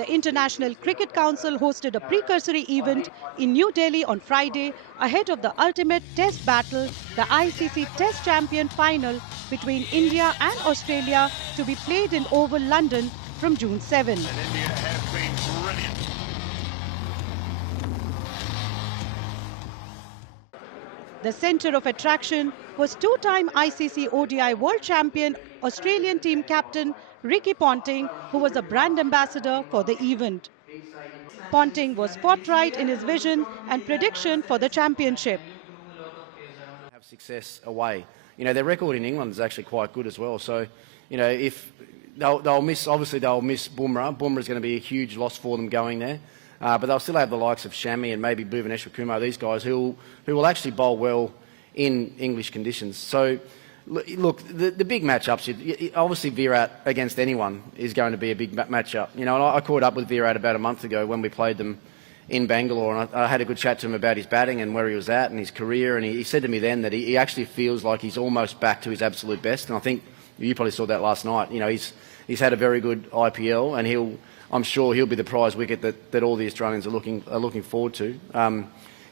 The International Cricket Council hosted a precursory event in New Delhi on Friday ahead of the ultimate test battle, the ICC Test Champion final between India and Australia, to be played in Oval London from June 7. And India have been brilliant. The centre of attraction was two-time ICC ODI World Champion Australian team captain Ricky Ponting, who was a brand ambassador for the event. Ponting was forthright in his vision and prediction for the championship. Have success away. Their record in England is actually quite good as well. So, if they'll miss Bumrah. Bumrah's going to be a huge loss for them going there. But they'll still have the likes of Shami and maybe Bhuvaneshwar Kumar, these guys who will actually bowl well in English conditions. So, look, the big matchups, obviously Virat against anyone is going to be a big matchup. And I caught up with Virat about a month ago when we played them in Bangalore, and I had a good chat to him about his batting and where he was at and his career, and he said to me then that he actually feels like he's almost back to his absolute best, and I think you probably saw that last night. He's had a very good IPL, and I'm sure he'll be the prize wicket that all the Australians are looking forward to.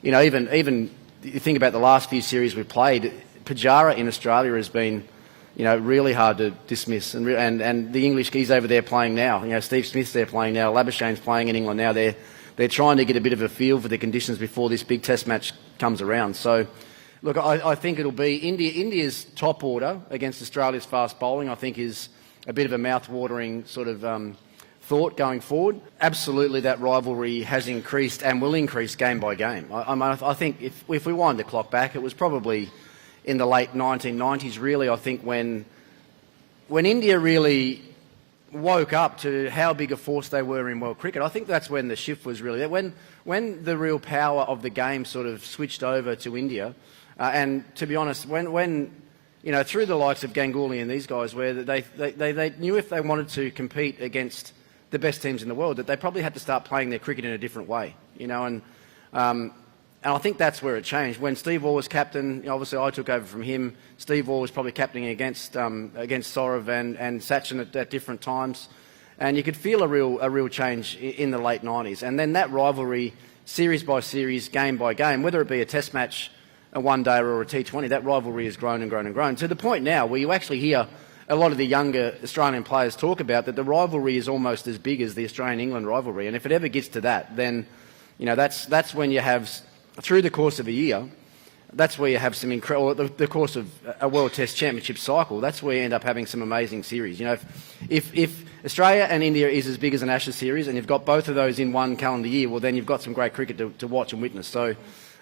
Even you think about the last few series we've played, Pujara in Australia has been, really hard to dismiss, and the English geese over there playing now. Steve Smith's there playing now, Labuschagne's playing in England now. They're trying to get a bit of a feel for the conditions before this big Test match comes around. So, look, I think it'll be India's top order against Australia's fast bowling. I think is a bit of a mouth-watering sort of thought going forward. Absolutely, that rivalry has increased and will increase game by game. I think if we wind the clock back, it was probably in the late 1990s, really, I think, when India really woke up to how big a force they were in world cricket. I think that's when the shift was really there. When the real power of the game sort of switched over to India, and to be honest, when through the likes of Ganguly and these guys, where they knew if they wanted to compete against the best teams in the world, that they probably had to start playing their cricket in a different way, and I think that's where it changed. When Steve Waugh was captain, obviously I took over from him. Steve Waugh was probably captaining against Saurav and Sachin at different times, and you could feel a real change in the late 90s. And then that rivalry, series by series, game by game, whether it be a Test match, a one-day or a T20, that rivalry has grown and grown and grown to the point now where you actually hear a lot of the younger Australian players talk about that the rivalry is almost as big as the Australian-England rivalry. And if it ever gets to that, then that's when you have, through the course of a year, that's where you have some incredible, the course of a World Test Championship cycle, that's where you end up having some amazing series. If Australia and India is as big as an Ashes series and you've got both of those in one calendar year, well, then you've got some great cricket to watch and witness. So,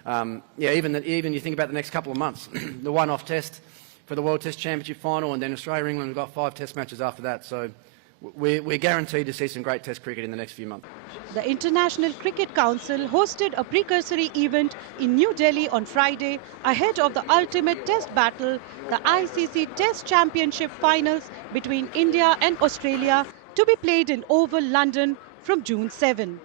even you think about the next couple of months, the one-off test for the World Test Championship final, and then Australia-England, we've got 5 Test matches after that. So we're guaranteed to see some great Test cricket in the next few months. The International Cricket Council hosted a precursory event in New Delhi on Friday ahead of the ultimate test battle, the ICC Test Championship finals between India and Australia, to be played in Oval London from June 7.